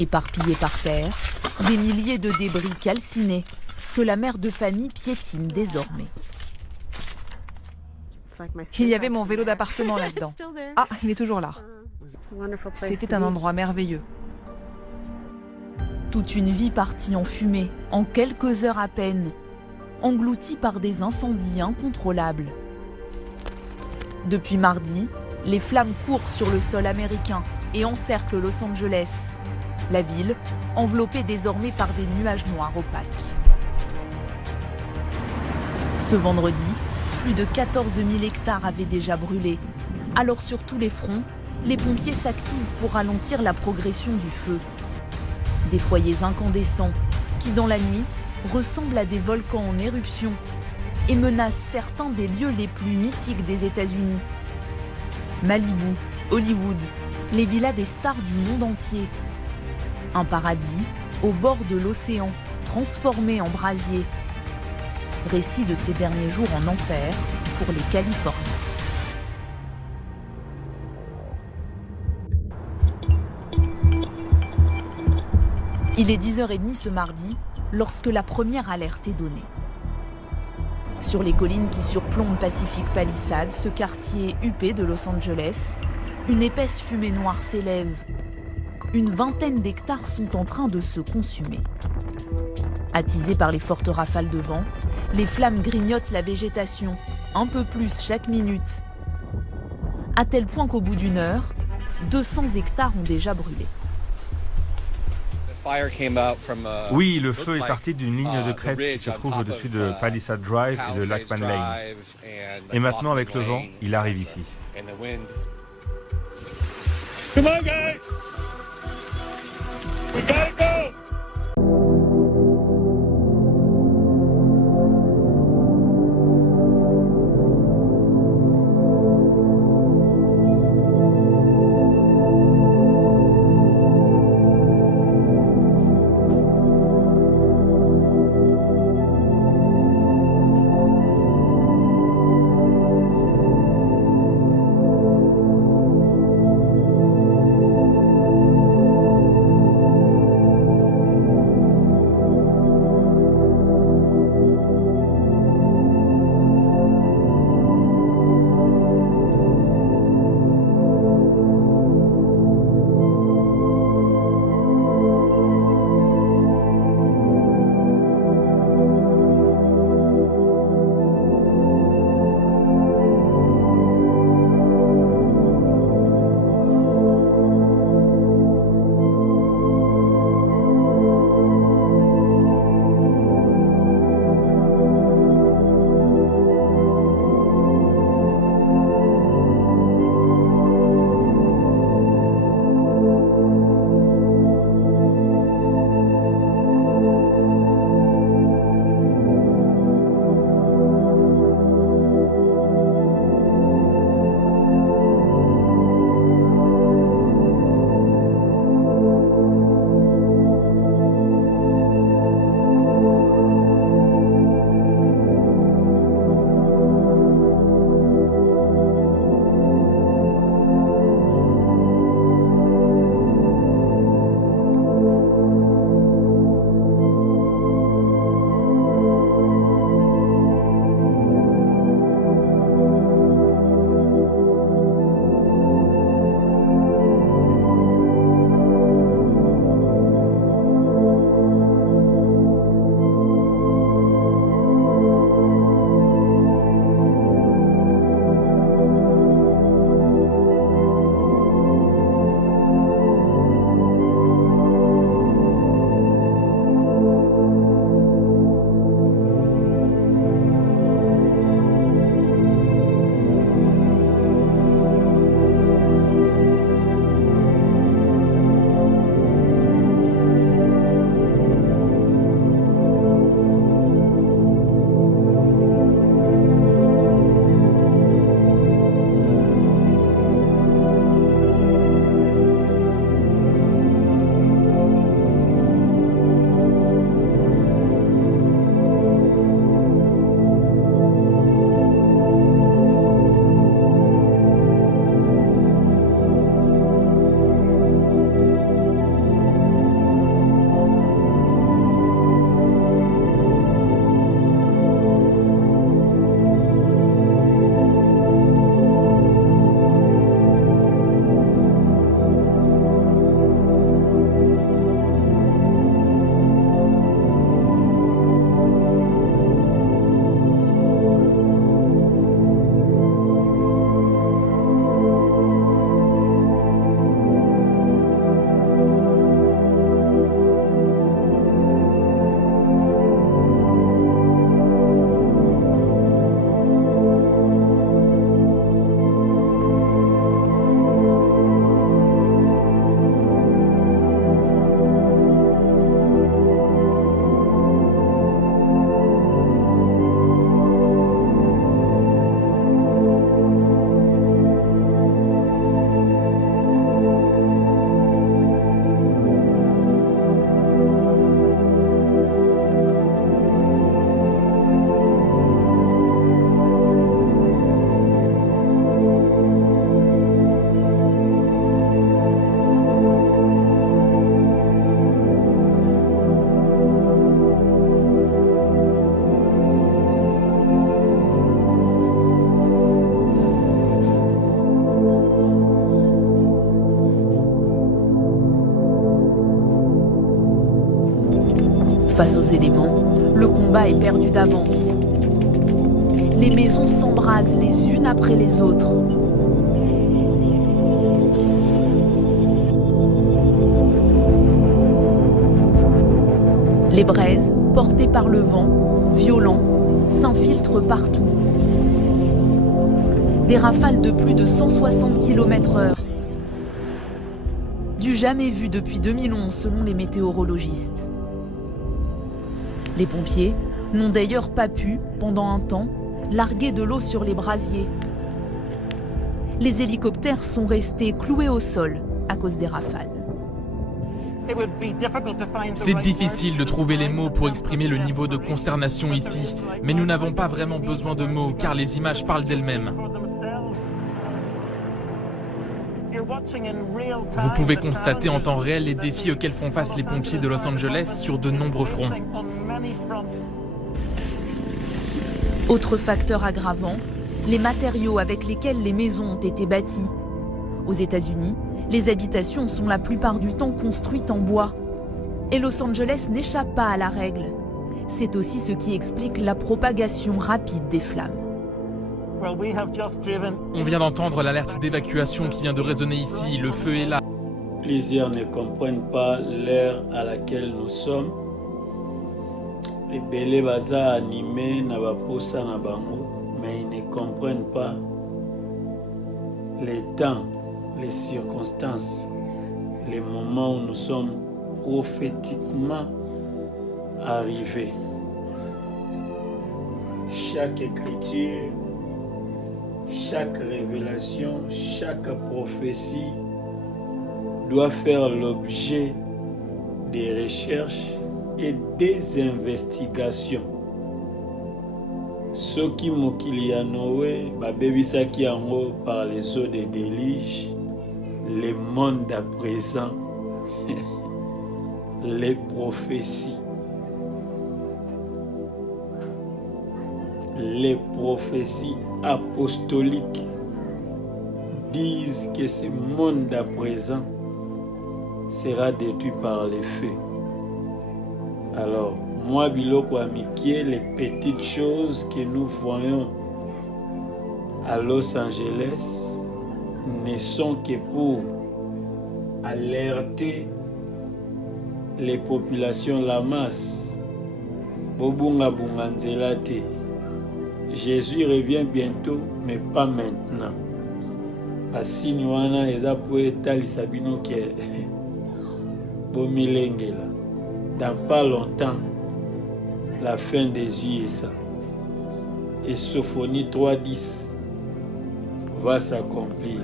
Éparpillés par terre, des milliers de débris calcinés que la mère de famille piétine désormais. Il y avait mon vélo d'appartement là-dedans. Ah, il est toujours là. C'était un endroit merveilleux. Toute une vie partie en fumée, en quelques heures à peine, engloutie par des incendies incontrôlables. Depuis mardi, les flammes courent sur le sol américain et encerclent Los Angeles. La ville, enveloppée désormais par des nuages noirs opaques. Ce vendredi, plus de 14 000 hectares avaient déjà brûlé. Alors sur tous les fronts, les pompiers s'activent pour ralentir la progression du feu. Des foyers incandescents qui, dans la nuit, ressemblent à des volcans en éruption et menacent certains des lieux les plus mythiques des États-Unis. Malibu, Hollywood, les villas des stars du monde entier. Un paradis au bord de l'océan, transformé en brasier. Récit de ces derniers jours en enfer pour les Californiens. Il est 10h30 ce mardi lorsque la première alerte est donnée. Sur les collines qui surplombent Pacific Palisades, ce quartier huppé de Los Angeles, une épaisse fumée noire s'élève. Une vingtaine d'hectares sont en train de se consumer. Attisées par les fortes rafales de vent, les flammes grignotent la végétation, un peu plus chaque minute. À tel point qu'au bout d'une heure, 200 hectares ont déjà brûlé. Oui, le feu est parti d'une ligne de crête qui se trouve au-dessus de Palisade Drive et de Lackman Lane. Et maintenant, avec le vent, il arrive ici. Come on, guys! We gotta go! Face aux éléments, le combat est perdu d'avance. Les maisons s'embrasent les unes après les autres. Les braises, portées par le vent, violent, s'infiltrent partout. Des rafales de plus de 160 km/h. Du jamais vu depuis 2011 selon les météorologistes. Les pompiers n'ont d'ailleurs pas pu, pendant un temps, larguer de l'eau sur les brasiers. Les hélicoptères sont restés cloués au sol à cause des rafales. C'est difficile de trouver les mots pour exprimer le niveau de consternation ici, mais nous n'avons pas vraiment besoin de mots car les images parlent d'elles-mêmes. Vous pouvez constater en temps réel les défis auxquels font face les pompiers de Los Angeles sur de nombreux fronts. Autre facteur aggravant, les matériaux avec lesquels les maisons ont été bâties. Aux États-Unis, les habitations sont la plupart du temps construites en bois. Et Los Angeles n'échappe pas à la règle. C'est aussi ce qui explique la propagation rapide des flammes. On vient d'entendre l'alerte d'évacuation qui vient de résonner ici. Le feu est là. Plusieurs ne comprennent pas l'ère à laquelle nous sommes. Les belés baza animés na baposa na bango, mais ils ne comprennent pas les temps, les circonstances, les moments où nous sommes prophétiquement arrivés. Chaque écriture, chaque révélation, chaque prophétie doit faire l'objet des recherches et des investigations. Ceux qui mokili ya Noé, babebisaki yango par les eaux des déluges, le monde à présent, les prophéties. Les prophéties apostoliques disent que ce monde à présent sera détruit par les feux. Alors, moi, Biloko Amikie, les petites choses que nous voyons à Los Angeles ne sont que pour alerter les populations, la masse. Bobunga bunganzelate. Jésus revient bientôt, mais pas maintenant. Asinywana eza po etalisa bino ke bomilengela. Dans pas longtemps, la fin des yeux est ça. Et Sophonie 3.10 va s'accomplir.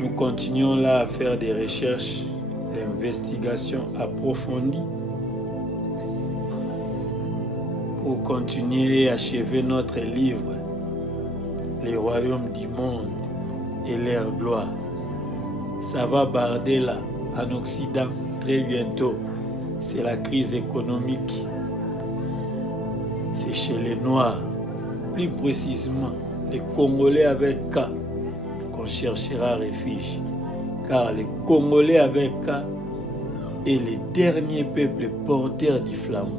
Nous continuons là à faire des recherches, des investigations approfondies pour continuer à achever notre livre, Les royaumes du monde et leur gloire. Ça va barder là, en Occident, très bientôt. C'est la crise économique. C'est chez les Noirs, plus précisément les Congolais avec K, qu'on cherchera refuge. Car les Congolais avec K est le dernier peuple porteur du flambeau.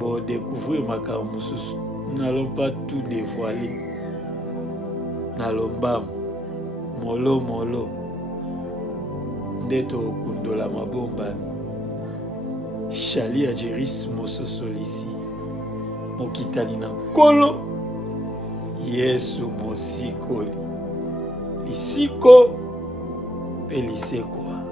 Pour découvrir ma Kamusus, nous n'allons pas tout dévoiler. Nalombam, molo molo, ndeto kundola mabombani. Chali Adjeris Mososolisi Mokitani na Kolo Yesu Mosikoli Lisiko Pelisekwa.